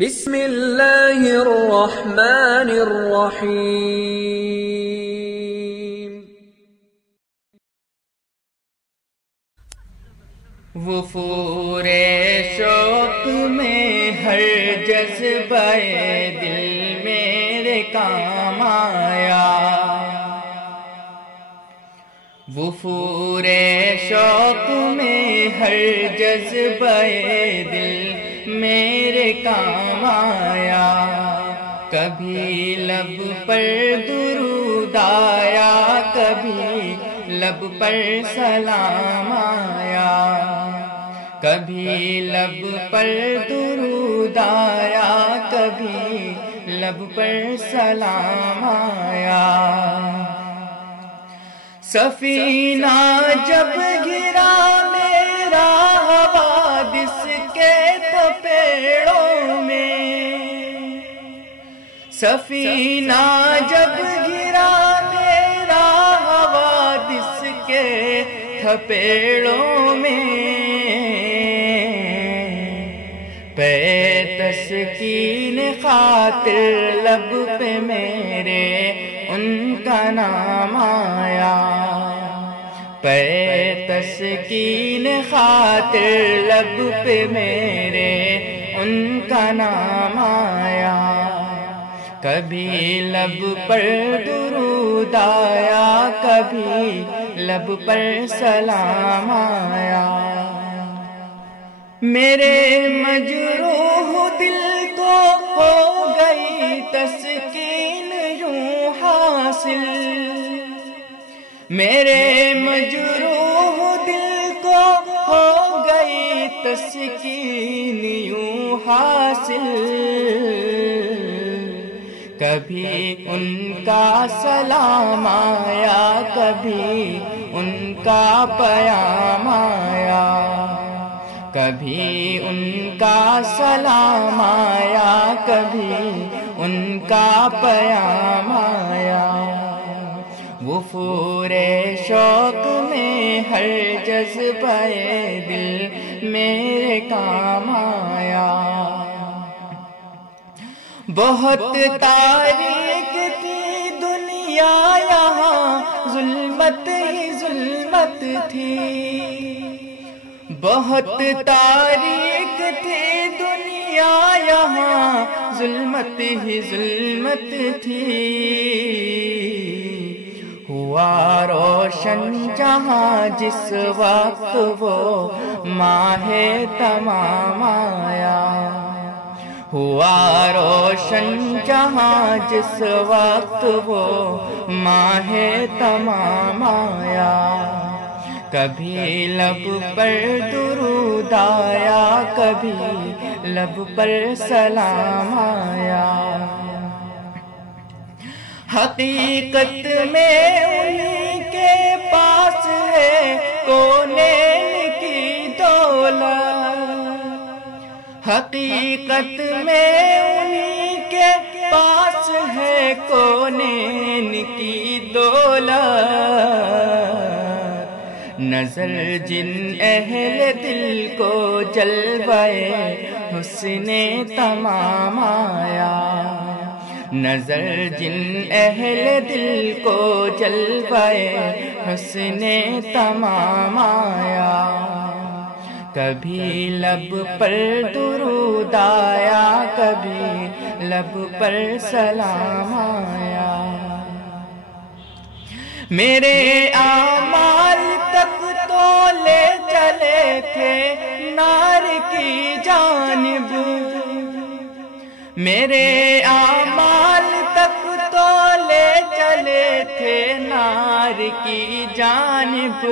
بسم اللہ الرحمن الرحیم۔ وفور شوق میں ہر جذبہ دل میرے کام آیا، وفور شوق میں ہر جذبہ دل میرے کام آیا، کبھی لب پر درود آیا، کبھی لب پر سلام آیا، کبھی لب پر درود آیا، کبھی لب پر سلام آیا۔ سفینہ جب گرا میرا حوادث کے تپیڑوں میں، سفینہ جب گرا میرا حوادث کے تھپیڑوں میں، پہ تسکین خاطر لب پہ میرے ان کا نام آیا، پہ تسکین خاطر لب پہ میرے ان کا نام آیا، کبھی لب پر درود آیا، کبھی لب پر سلام آیا۔ میرے مجروح دل کو ہو گئی تسکین یوں حاصل، میرے مجروح دل کو ہو گئی تسکین یوں حاصل، کبھی ان کا سلام آیا، کبھی ان کا پیام آیا، کبھی ان کا سلام آیا، کبھی ان کا پیام آیا۔ وفور شوق میں ہر جذبہ دل میرے کام آیا، بہت تاریک تھی دنیا یہاں ظلمت ہی ظلمت تھی، بہت تاریک تھی دنیا یہاں ظلمت ہی ظلمت تھی، ہوا روشن جہاں جس وقت وہ ماہ تمام آیا، ہوا روشن جہاں جس وقت وہ ماہ تمام آیا، کبھی لب پر درود آیا، کبھی لب پر سلام آیا۔ حقیقت میں انہی کے پاس ہے کونین کی دولت، حقیقت میں انہی کے پاس ہے کونین کی دولت، نظر جن اہل دل کو جلوہ حسن تمام آیا، نظر جن اہل دل کو جلوہ حسن تمام آیا، کبھی لب پر درود آیا، کبھی لب پر سلام آیا۔ میرے اعمال تک تو لے چلے تھے نار کی جانب، میرے اعمال تک تو لے چلے تھے نار کی جانب،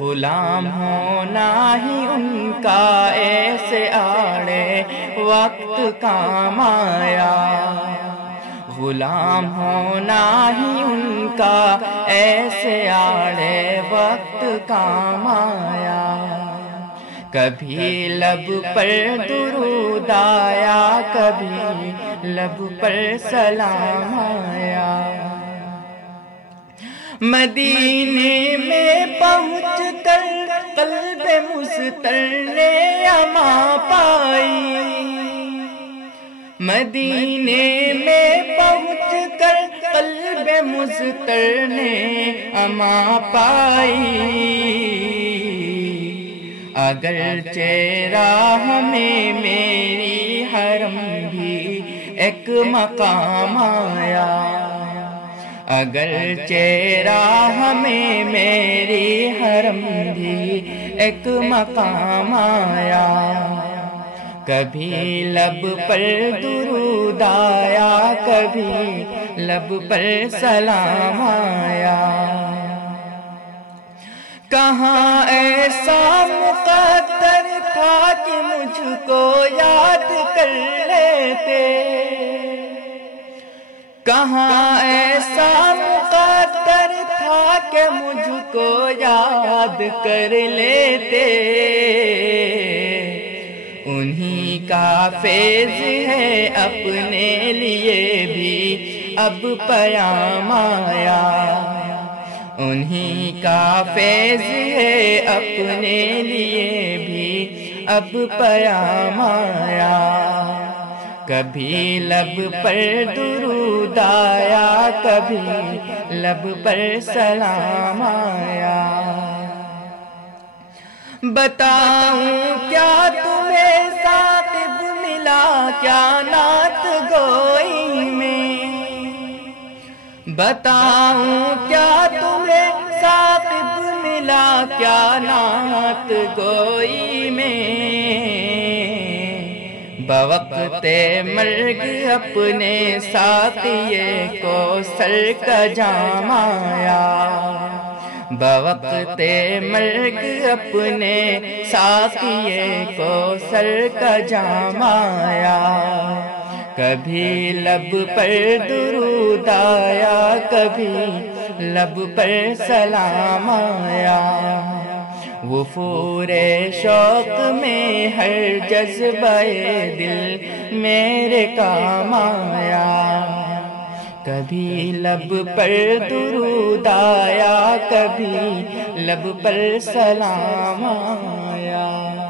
غلام ہونا ہی ان کا ایسے آڑے وقت کام آیا، غلام ہونا ہی ان کا ایسے آڑے وقت کام آیا، کبھی لب پر درود آیا، کبھی لب پر سلام آیا۔ مدینے میں پہنچ کر قلب مضطر نے اما پائی، مدینے میں پہنچ کر قلب مضطر نے اما پائی، اگرچہ راہ میں میری حرم بھی ایک مقام آیا، اگرچہ راہ میں میری حرم بھی ایک مقام آیا، کبھی لب پر درود آیا، کبھی لب پر سلام آیا، کہاں ایسا مقدر تھا کہ مجھ کو یاد کر لیتے، کہاں ایسا مقدر تھا کہ مجھ کو یاد کر لیتے، انہی کا فیض ہے اپنے لیے بھی اب پیام آیا، انہی کا فیض ہے اپنے لیے بھی اب پیام آیا، کبھی لب پر درود آیا، کبھی لب پر سلام آیا، بتاؤں کیا تمہیں ثاقب ملا کیا نعت گوئی میں، بتاؤں کیا تمہیں ثاقب ملا کیا نعت گوئی میں، بوقت مرگ اپنے ساقیے کو سر کا جام آیا، بوقت مرگ اپنے ساقیے کو سر کا جام آیا، کبھی لب پر درود آیا، کبھی لب پر سلام آیا، وفور شوق میں ہر جذبہ دل میرے کام آیا، کبھی لب پر درود آیا، کبھی لب پر سلام آیا۔